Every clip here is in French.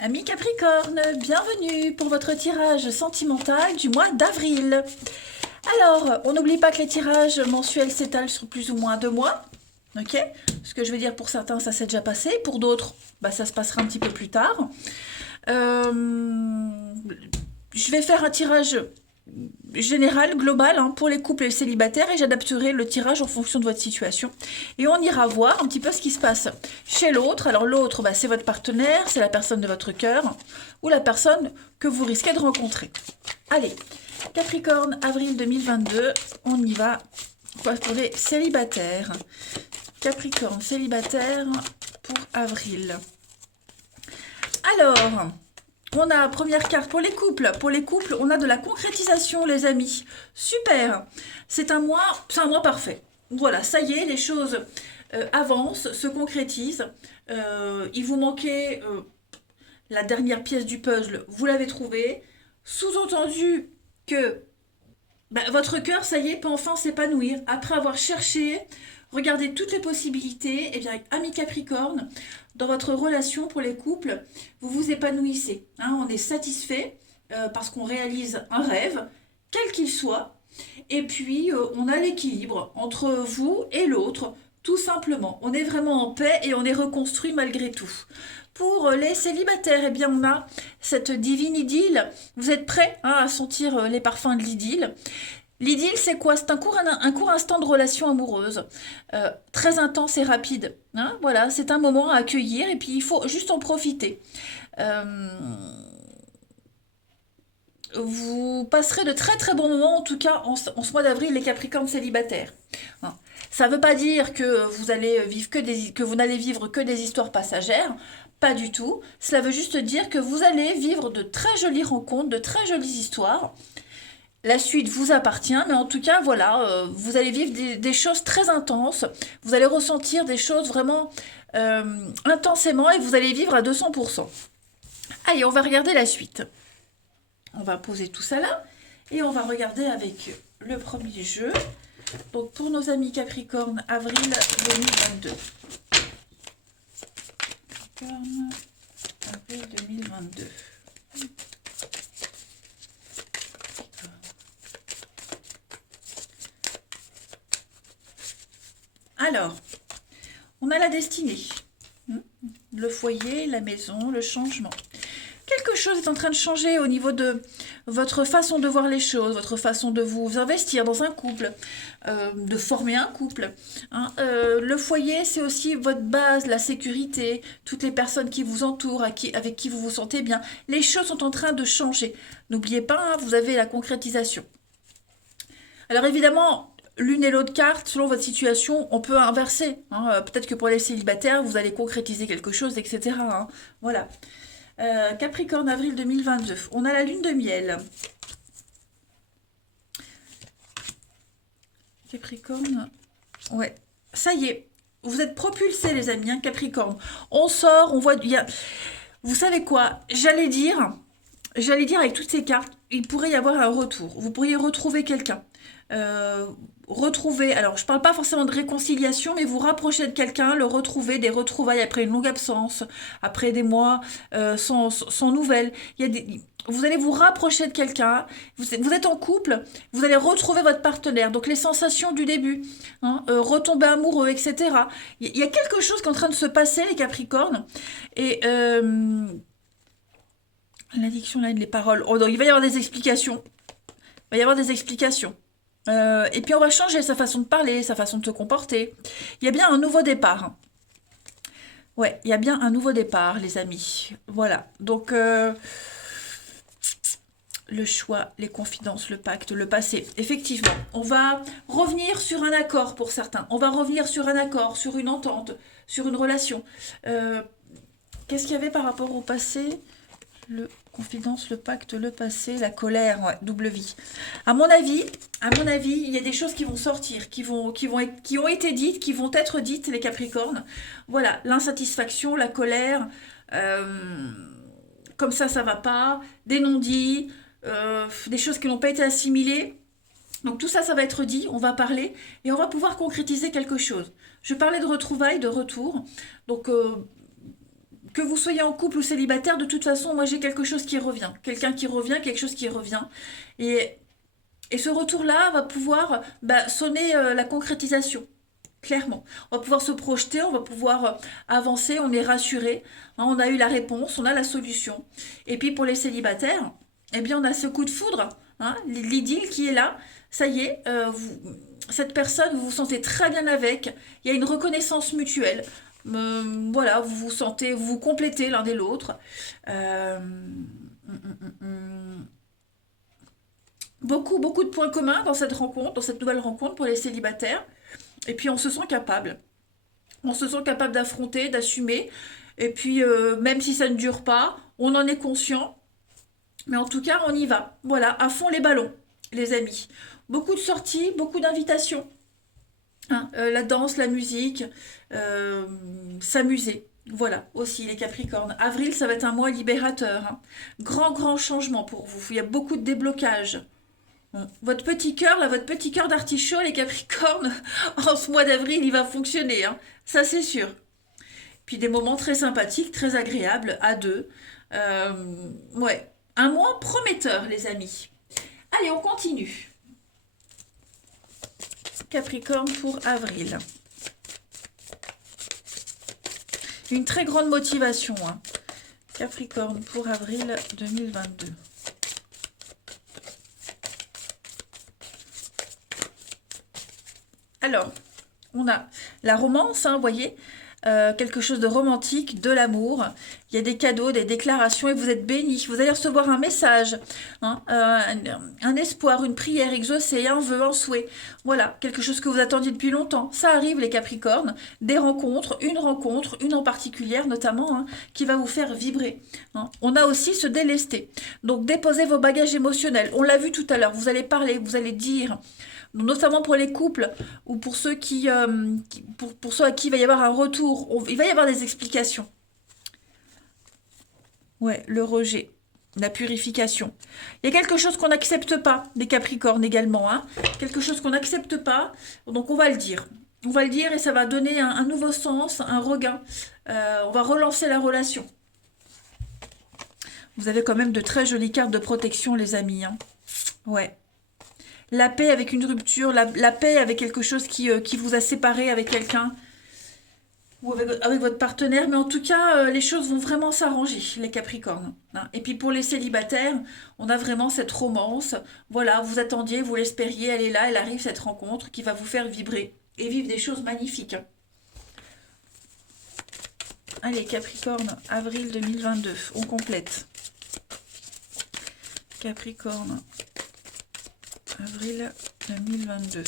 Amis Capricorne, bienvenue pour votre tirage sentimental du mois d'avril. Alors, on n'oublie pas que les tirages mensuels s'étalent sur plus ou moins 2 mois. Ok? Ce que je veux dire, pour certains, ça s'est déjà passé. Pour d'autres, bah, ça se passera un petit peu plus tard. Je vais faire un tirage général, global, hein, pour les couples et les célibataires, et j'adapterai le tirage en fonction de votre situation. Et on ira voir un petit peu ce qui se passe chez l'autre. Alors l'autre, bah, c'est votre partenaire, c'est la personne de votre cœur, ou la personne que vous risquez de rencontrer. Allez, Capricorne, avril 2022, on y va pour les célibataires. Capricorne, célibataire pour avril. Alors, on a première carte pour les couples. Pour les couples, on a de la concrétisation, les amis. Super. C'est un mois parfait. Voilà, ça y est, les choses avancent, se concrétisent. Il vous manquait la dernière pièce du puzzle, vous l'avez trouvée. Sous-entendu que votre cœur, ça y est, peut enfin s'épanouir. Après avoir cherché, regardé toutes les possibilités, et bien, avec Ami Capricorne, dans votre relation pour les couples, vous vous épanouissez. Hein, on est satisfait parce qu'on réalise un rêve, quel qu'il soit. Et puis, on a l'équilibre entre vous et l'autre, tout simplement. On est vraiment en paix et on est reconstruit malgré tout. Pour les célibataires, eh bien, on a cette divine idylle. Vous êtes prêts, hein, à sentir les parfums de l'idylle. L'idylle, c'est quoi? C'est un court instant de relation amoureuse, très intense et rapide. Hein, voilà, c'est un moment à accueillir et puis il faut juste en profiter. Euh, vous passerez de très très bons moments, en tout cas en ce mois d'avril, les Capricornes célibataires. Hein. Ça ne veut pas dire que vous allez vivre que vous n'allez vivre que des histoires passagères. Pas du tout. Cela veut juste dire que vous allez vivre de très jolies rencontres, de très jolies histoires. La suite vous appartient, mais en tout cas, voilà, vous allez vivre des choses très intenses, vous allez ressentir des choses vraiment intensément et vous allez vivre à 200%. Allez, on va regarder la suite. On va poser tout ça là et on va regarder avec le premier jeu. Donc pour nos amis Capricorne, avril 2022. Capricorne, avril 2022. Alors, on a la destinée, le foyer, la maison, le changement. Quelque chose est en train de changer au niveau de votre façon de voir les choses, votre façon de vous investir dans un couple, de former un couple. Hein. Le foyer, c'est aussi votre base, la sécurité, toutes les personnes qui vous entourent, avec qui vous vous sentez bien. Les choses sont en train de changer. N'oubliez pas, hein, vous avez la concrétisation. Alors évidemment, l'une et l'autre carte, selon votre situation, on peut inverser. Hein. Peut-être que pour les célibataires, vous allez concrétiser quelque chose, etc. Hein. Voilà. Capricorne, avril 2022. On a la lune de miel. Capricorne. Ouais. Ça y est. Vous êtes propulsés, les amis, hein, Capricorne. On sort, on voit... Vous savez quoi? J'allais dire avec toutes ces cartes, il pourrait y avoir un retour. Vous pourriez retrouver quelqu'un. Retrouver, alors je parle pas forcément de réconciliation, mais vous rapprocher de quelqu'un, le retrouver, des retrouvailles après une longue absence, après des mois sans nouvelles. Vous allez vous rapprocher de quelqu'un, vous êtes en couple, vous allez retrouver votre partenaire, donc les sensations du début, hein, retomber amoureux, etc. Il y a quelque chose qui est en train de se passer, les Capricornes, et l'addiction, là, les paroles. Oh, donc, il va y avoir des explications. Il va y avoir des explications. Et puis on va changer sa façon de parler, sa façon de se comporter. Il y a bien un nouveau départ. Ouais, il y a bien un nouveau départ, les amis. Voilà. Donc, le choix, les confidences, le pacte, le passé. Effectivement, on va revenir sur un accord pour certains. On va revenir sur un accord, sur une entente, sur une relation. Qu'est-ce qu'il y avait par rapport au passé? Le confidence, le pacte, le passé, la colère, ouais, double vie. À mon avis, il y a des choses qui vont sortir, qui ont été dites, qui vont être dites, les Capricornes. Voilà, l'insatisfaction, la colère, comme ça va pas, des non-dits, des choses qui n'ont pas été assimilées. Donc tout ça, ça va être dit, on va parler et on va pouvoir concrétiser quelque chose. Je parlais de retrouvailles, de retour. Donc que vous soyez en couple ou célibataire, de toute façon, moi j'ai quelque chose qui revient. Quelqu'un qui revient, quelque chose qui revient. Et, et ce retour-là va pouvoir sonner la concrétisation. Clairement. On va pouvoir se projeter, on va pouvoir avancer, on est rassuré. Hein, on a eu la réponse, on a la solution. Et puis pour les célibataires, eh bien on a ce coup de foudre, hein, l'idylle qui est là. Ça y est, cette personne, vous vous sentez très bien avec. Il y a une reconnaissance mutuelle. Voilà, vous vous sentez, vous vous complétez l'un des l'autre. Beaucoup, beaucoup de points communs dans cette rencontre, dans cette nouvelle rencontre pour les célibataires. Et puis on se sent capable. On se sent capable d'affronter, d'assumer. Et puis même si ça ne dure pas, on en est conscient. Mais en tout cas, on y va. Voilà, à fond les ballons, les amis. Beaucoup de sorties, beaucoup d'invitations. Hein, la danse, la musique, s'amuser. Voilà, aussi les Capricornes. Avril, ça va être un mois libérateur. Hein. Grand, grand changement pour vous. Il y a beaucoup de déblocage. Votre petit cœur, là, votre petit cœur d'artichaut, les Capricornes, en ce mois d'avril, il va fonctionner, hein. Ça c'est sûr. Puis des moments très sympathiques, très agréables, à deux. Euh, ouais, un mois prometteur, les amis. Allez, on continue. Capricorne pour avril. Une très grande motivation, hein. Capricorne pour avril 2022. Alors, on a la romance, hein, vous voyez, quelque chose de romantique, de l'amour. Il y a des cadeaux, des déclarations et vous êtes bénis. Vous allez recevoir un message, hein, un espoir, une prière exaucée, un vœu, un souhait. Voilà, quelque chose que vous attendiez depuis longtemps. Ça arrive, les Capricornes. Des rencontres, une en particulière notamment, hein, qui va vous faire vibrer. Hein. On a aussi se délester. Donc, déposez vos bagages émotionnels. On l'a vu tout à l'heure. Vous allez parler, vous allez dire... notamment pour les couples ou pour ceux pour ceux à qui il va y avoir un retour, il va y avoir des explications. Ouais, le rejet, la purification. Il y a quelque chose qu'on n'accepte pas, des Capricornes également, hein. Quelque chose qu'on n'accepte pas, donc on va le dire. On va le dire et ça va donner un nouveau sens, un regain. On va relancer la relation. Vous avez quand même de très jolies cartes de protection, les amis, hein. Ouais. La paix avec une rupture, la paix avec quelque chose qui vous a séparé avec quelqu'un ou avec votre partenaire. Mais en tout cas, les choses vont vraiment s'arranger, les Capricornes. Hein. Et puis pour les célibataires, on a vraiment cette romance. Voilà, vous attendiez, vous l'espériez, elle est là, elle arrive, cette rencontre qui va vous faire vibrer et vivre des choses magnifiques. Allez, Capricorne, avril 2022, on complète. Capricorne. Avril 2022.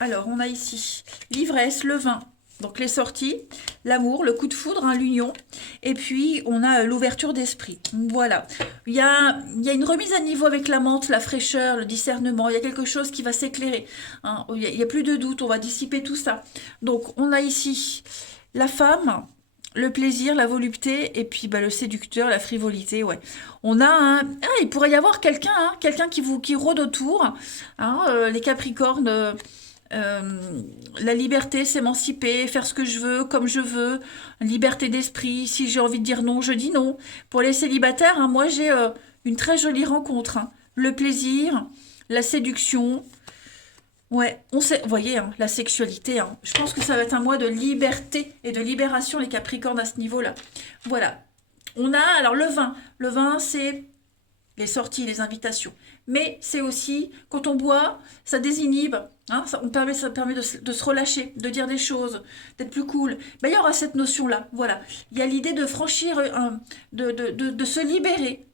Alors, on a ici l'ivresse, le vin, donc les sorties, l'amour, le coup de foudre, hein, l'union, et puis on a l'ouverture d'esprit. Voilà. Il y a une remise à niveau avec la menthe, la fraîcheur, le discernement, il y a quelque chose qui va s'éclairer. Hein. Il n'y a plus de doute, on va dissiper tout ça. Donc, on a ici la femme... le plaisir, la volupté, et puis le séducteur, la frivolité, ouais. On a un... Ah, il pourrait y avoir quelqu'un, hein, quelqu'un qui rôde autour. Hein, les Capricornes, la liberté, s'émanciper, faire ce que je veux, comme je veux. Liberté d'esprit, si j'ai envie de dire non, je dis non. Pour les célibataires, hein, moi j'ai une très jolie rencontre. Hein. Le plaisir, la séduction... Ouais, vous voyez, hein, la sexualité, hein. Je pense que ça va être un mois de liberté et de libération, les Capricornes, à ce niveau-là. Voilà. On a, alors, le vin. Le vin, c'est les sorties, les invitations. Mais c'est aussi, quand on boit, ça désinhibe. Hein, ça permet de se relâcher, de dire des choses, d'être plus cool. Il y aura cette notion-là. Voilà. Il y a l'idée de franchir, de se libérer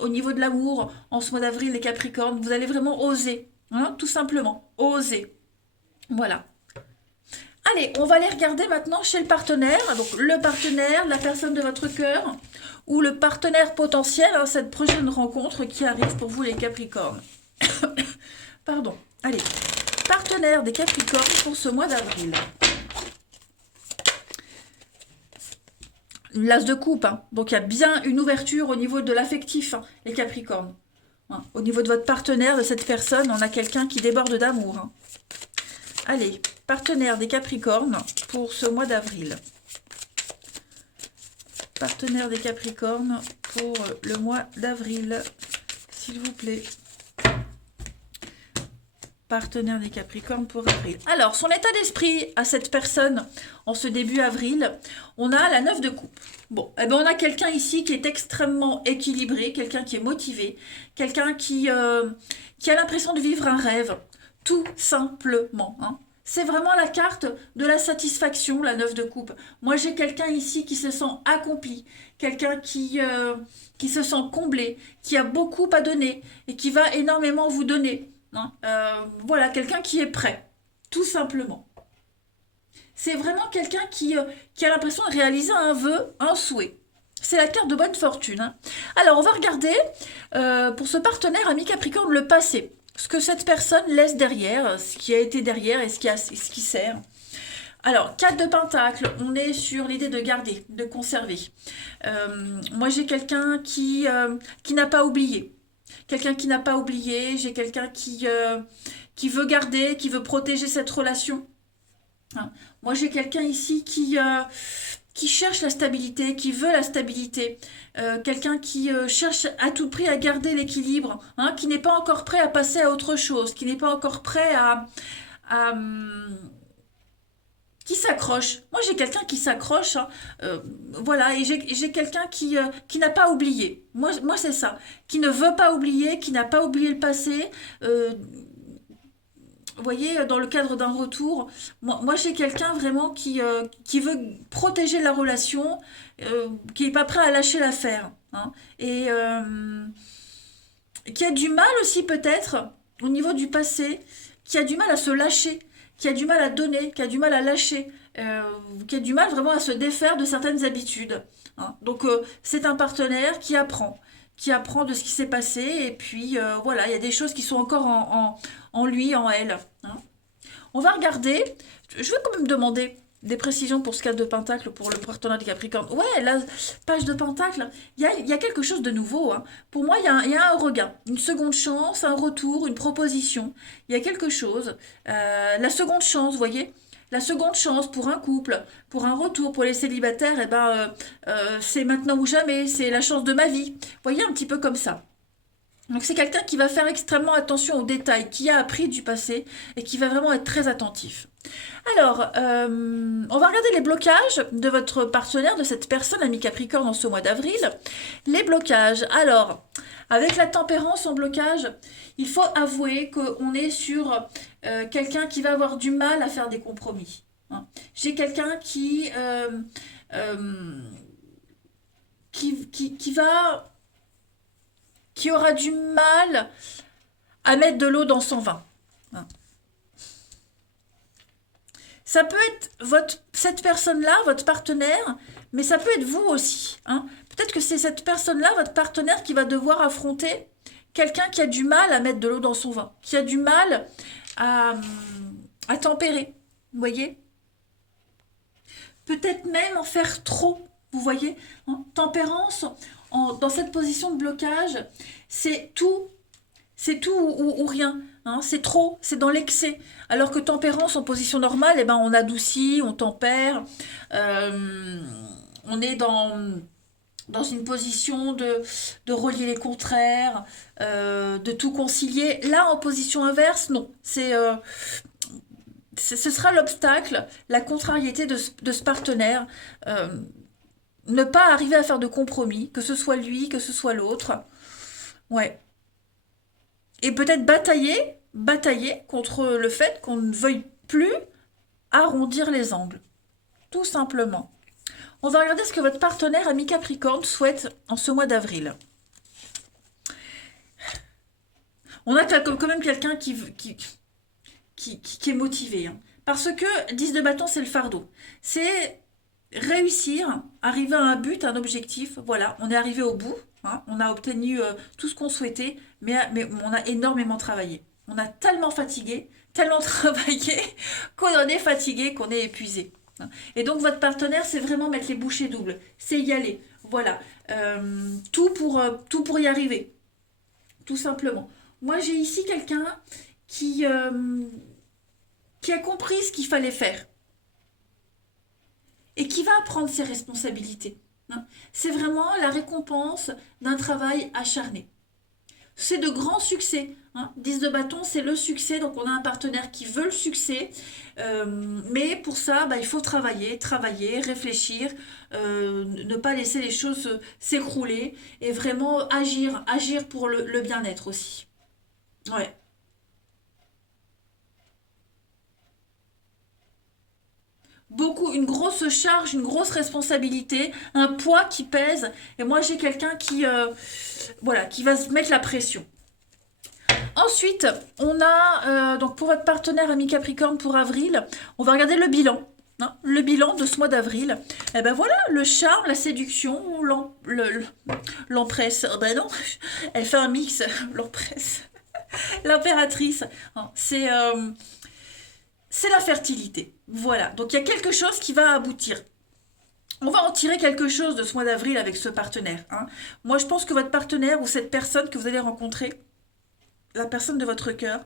au niveau de l'amour en ce mois d'avril, les Capricornes. Vous allez vraiment oser. Hein, tout simplement, oser. Voilà. Allez, on va aller regarder maintenant chez le partenaire. Donc le partenaire, la personne de votre cœur ou le partenaire potentiel, hein, cette prochaine rencontre qui arrive pour vous les Capricornes. Pardon. Allez, partenaire des Capricornes pour ce mois d'avril. L'as de coupe, hein. Donc il y a bien une ouverture au niveau de l'affectif, hein, les Capricornes. Hein. Au niveau de votre partenaire, de cette personne, on a quelqu'un qui déborde d'amour. Hein. Allez, Partenaire des Capricornes pour ce mois d'avril. Partenaire des Capricornes pour le mois d'avril, s'il vous plaît. Partenaire des Capricornes pour avril. Alors, son état d'esprit à cette personne en ce début avril, on a la 9 de coupe. Bon, eh ben on a quelqu'un ici qui est extrêmement équilibré, quelqu'un qui est motivé, quelqu'un qui a l'impression de vivre un rêve, tout simplement. Hein. C'est vraiment la carte de la satisfaction, la 9 de coupe. Moi, j'ai quelqu'un ici qui se sent accompli, quelqu'un qui se sent comblé, qui a beaucoup à donner et qui va énormément vous donner. Hein. Voilà, quelqu'un qui est prêt, tout simplement. C'est vraiment quelqu'un qui a l'impression de réaliser un vœu, un souhait. C'est la carte de bonne fortune. Hein. Alors, on va regarder pour ce partenaire ami Capricorne le passé. Ce que cette personne laisse derrière, ce qui a été derrière et ce qui sert. Alors, 4 de Pentacle, on est sur l'idée de garder, de conserver. Moi, j'ai quelqu'un qui n'a pas oublié. Quelqu'un qui n'a pas oublié, j'ai quelqu'un qui veut garder, qui veut protéger cette relation. Hein. Moi, j'ai quelqu'un ici qui cherche la stabilité, qui veut la stabilité. Quelqu'un qui cherche à tout prix à garder l'équilibre, hein, qui n'est pas encore prêt à passer à autre chose, qui n'est pas encore prêt qui s'accroche. Moi, j'ai quelqu'un qui s'accroche, hein, voilà, et j'ai quelqu'un qui n'a pas oublié. Moi c'est ça. Qui ne veut pas oublier, qui n'a pas oublié le passé. Vous voyez, dans le cadre d'un retour, moi j'ai quelqu'un vraiment qui veut protéger la relation, qui n'est pas prêt à lâcher l'affaire. Hein, et qui a du mal aussi peut-être, au niveau du passé, qui a du mal à se lâcher, qui a du mal à donner, qui a du mal à lâcher, qui a du mal vraiment à se défaire de certaines habitudes. Hein. Donc c'est un partenaire qui apprend de ce qui s'est passé, et puis voilà, il y a des choses qui sont encore en lui, en elle. Hein. On va regarder, je vais quand même demander des précisions pour ce 4 de Pentacle, pour le partenaire du Capricorne. Ouais, la page de Pentacle, il y a quelque chose de nouveau. Hein. Pour moi, il y a un regain, une seconde chance, un retour, une proposition. Il y a quelque chose. La seconde chance, vous voyez, la seconde chance pour un couple, pour un retour, pour les célibataires, eh ben, c'est maintenant ou jamais, c'est la chance de ma vie. Vous voyez, un petit peu comme ça. Donc c'est quelqu'un qui va faire extrêmement attention aux détails, qui a appris du passé et qui va vraiment être très attentif. Alors, on va regarder les blocages de votre partenaire, de cette personne, ami Capricorne, en ce mois d'avril. Les blocages. Alors, avec la tempérance en blocage, il faut avouer qu'on est sur quelqu'un qui va avoir du mal à faire des compromis. Hein. J'ai quelqu'un qui aura du mal à mettre de l'eau dans son vin. Hein. Ça peut être cette personne-là, votre partenaire, mais ça peut être vous aussi. Hein. Peut-être que c'est cette personne-là, votre partenaire, qui va devoir affronter quelqu'un qui a du mal à mettre de l'eau dans son vin, qui a du mal à tempérer, vous voyez. Peut-être même en faire trop, vous voyez. Hein. Tempérance, dans cette position de blocage, c'est tout ou rien. Hein, c'est trop, c'est dans l'excès. Alors que tempérance en position normale, eh ben, on adoucit, on tempère, on est dans une position de relier les contraires, de tout concilier. Là, en position inverse, non. Ce sera l'obstacle, la contrariété de ce partenaire. Ne pas arriver à faire de compromis, que ce soit lui, que ce soit l'autre. Ouais. Et peut-être batailler contre le fait qu'on ne veuille plus arrondir les angles. Tout simplement. On va regarder ce que votre partenaire ami Capricorne souhaite en ce mois d'avril. On a quand même quelqu'un qui est motivé. Hein. Parce que 10 de bâton, c'est le fardeau. C'est réussir, arriver à un but, un objectif. Voilà, on est arrivé au bout. Hein, on a obtenu tout ce qu'on souhaitait, mais on a énormément travaillé. On a tellement fatigué, tellement travaillé, qu'on en est fatigué, qu'on est épuisé. Hein. Et donc votre partenaire, c'est vraiment mettre les bouchées doubles. C'est y aller. Voilà. Tout pour y arriver. Tout simplement. Moi, j'ai ici quelqu'un qui qui a compris ce qu'il fallait faire et qui va prendre ses responsabilités. Hein. C'est vraiment la récompense d'un travail acharné. C'est de grands succès. Hein. 10 de bâton, c'est le succès. Donc, on a un partenaire qui veut le succès. Mais pour ça, il faut travailler, réfléchir, ne pas laisser les choses s'écrouler et vraiment agir pour le bien-être aussi. Ouais. Beaucoup, une grosse charge, une grosse responsabilité, un poids qui pèse. Et moi, j'ai quelqu'un voilà, qui va se mettre la pression. Ensuite, on a, donc pour votre partenaire ami Capricorne pour avril, on va regarder le bilan. Hein, le bilan de ce mois d'avril. Et ben voilà, le charme, la séduction, l'empresse. Oh ben non, elle fait un mix, l'empresse. L'impératrice. Hein, c'est la fertilité. Voilà, donc il y a quelque chose qui va aboutir. On va en tirer quelque chose de ce mois d'avril avec ce partenaire. Hein. Moi, je pense que votre partenaire ou cette personne que vous allez rencontrer, la personne de votre cœur,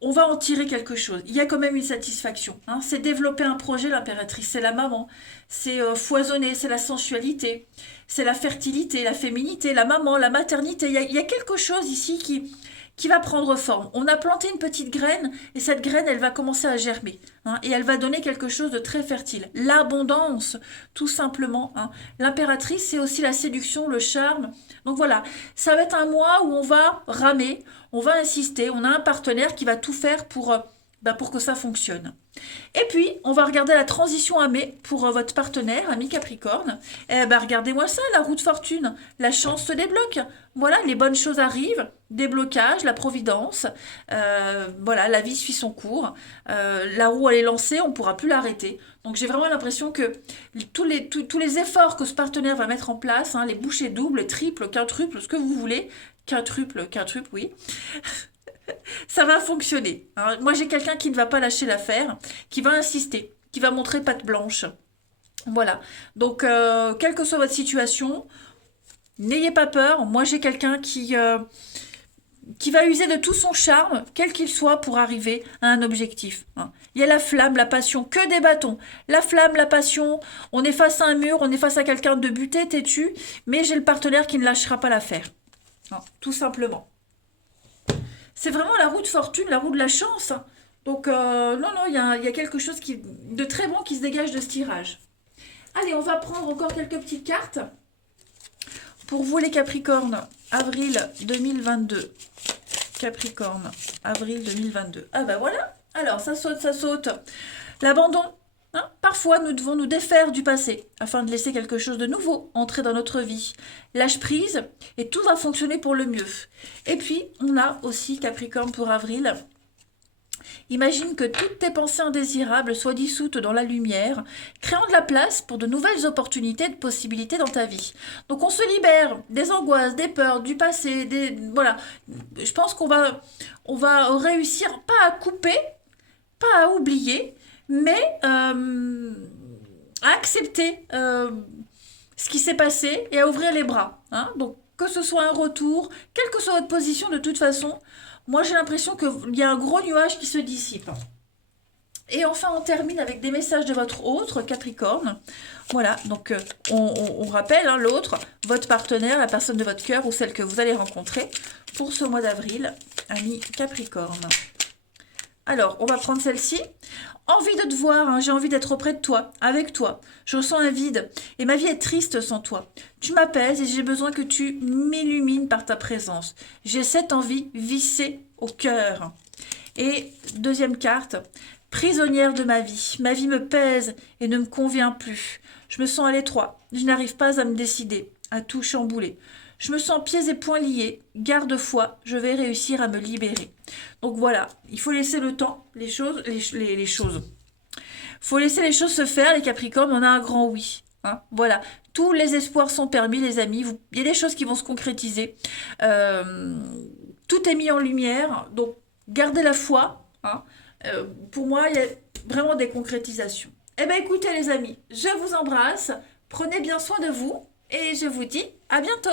on va en tirer quelque chose. Il y a quand même une satisfaction. Hein. C'est développer un projet, l'impératrice, c'est la maman. C'est foisonner, c'est la sensualité. C'est la fertilité, la féminité, la maman, la maternité. Il y a quelque chose ici qui va prendre forme. On a planté une petite graine et cette graine, elle va commencer à germer. Hein, et elle va donner quelque chose de très fertile. L'abondance, tout simplement. Hein. L'impératrice, c'est aussi la séduction, le charme. Donc voilà, ça va être un mois où on va ramer, on va insister. On a un partenaire qui va tout faire pour que ça fonctionne. Et puis, on va regarder la transition à mai pour votre partenaire, ami Capricorne. Eh ben, regardez-moi ça, la roue de fortune. La chance se débloque. Voilà, les bonnes choses arrivent. Déblocage, la providence. Voilà, la vie suit son cours. La roue, elle est lancée, on ne pourra plus l'arrêter. Donc, j'ai vraiment l'impression que tous les efforts que ce partenaire va mettre en place, hein, les bouchées doubles, triples, quintruples, ce que vous voulez, quintruple, oui, ça va fonctionner. Hein. Moi, j'ai quelqu'un qui ne va pas lâcher l'affaire, qui va insister, qui va montrer patte blanche. Voilà. Donc, quelle que soit votre situation, n'ayez pas peur. Moi, j'ai quelqu'un qui va user de tout son charme, quel qu'il soit, pour arriver à un objectif. Hein. Il y a la flamme, la passion, que des bâtons. La flamme, la passion, on est face à un mur, on est face à quelqu'un de buté, têtu, mais j'ai le partenaire qui ne lâchera pas l'affaire. Hein, tout simplement. C'est vraiment la roue de fortune, la roue de la chance. Hein. Donc, non, il y a quelque chose de très bon qui se dégage de ce tirage. Allez, on va prendre encore quelques petites cartes. Pour vous, les Capricornes, avril 2022. Capricorne, avril 2022. Ah ben voilà. Alors, ça saute, ça saute. L'abandon. Hein, parfois, nous devons nous défaire du passé afin de laisser quelque chose de nouveau entrer dans notre vie. Lâche prise et tout va fonctionner pour le mieux. Et puis, on a aussi Capricorne pour avril. Imagine que toutes tes pensées indésirables soient dissoutes dans la lumière, créant de la place pour de nouvelles opportunités, de possibilités dans ta vie. Donc on se libère des angoisses, des peurs, du passé, voilà. Je pense on va réussir pas à couper, pas à oublier, mais à accepter ce qui s'est passé et à ouvrir les bras. Hein. Donc que ce soit un retour, quelle que soit votre position de toute façon, moi j'ai l'impression qu'il y a un gros nuage qui se dissipe. Et enfin on termine avec des messages de votre autre Capricorne. Voilà, donc on rappelle hein, l'autre, votre partenaire, la personne de votre cœur ou celle que vous allez rencontrer pour ce mois d'avril, ami Capricorne. Alors, on va prendre celle-ci. Envie de te voir, hein, j'ai envie d'être auprès de toi, avec toi. Je ressens un vide et ma vie est triste sans toi. Tu m'apaises et j'ai besoin que tu m'illumines par ta présence. J'ai cette envie vissée au cœur. Et deuxième carte, prisonnière de ma vie me pèse et ne me convient plus. Je me sens à l'étroit, je n'arrive pas à me décider, à tout chambouler. Je me sens pieds et poings liés, garde-foi, je vais réussir à me libérer. Donc voilà, il faut laisser le temps, les choses. Faut laisser les choses se faire, les Capricornes, on a un grand oui. Hein, voilà, tous les espoirs sont permis, les amis. Il y a des choses qui vont se concrétiser. Tout est mis en lumière, donc gardez la foi. Hein. Pour moi, il y a vraiment des concrétisations. Eh bien, écoutez, les amis, je vous embrasse. Prenez bien soin de vous et je vous dis à bientôt.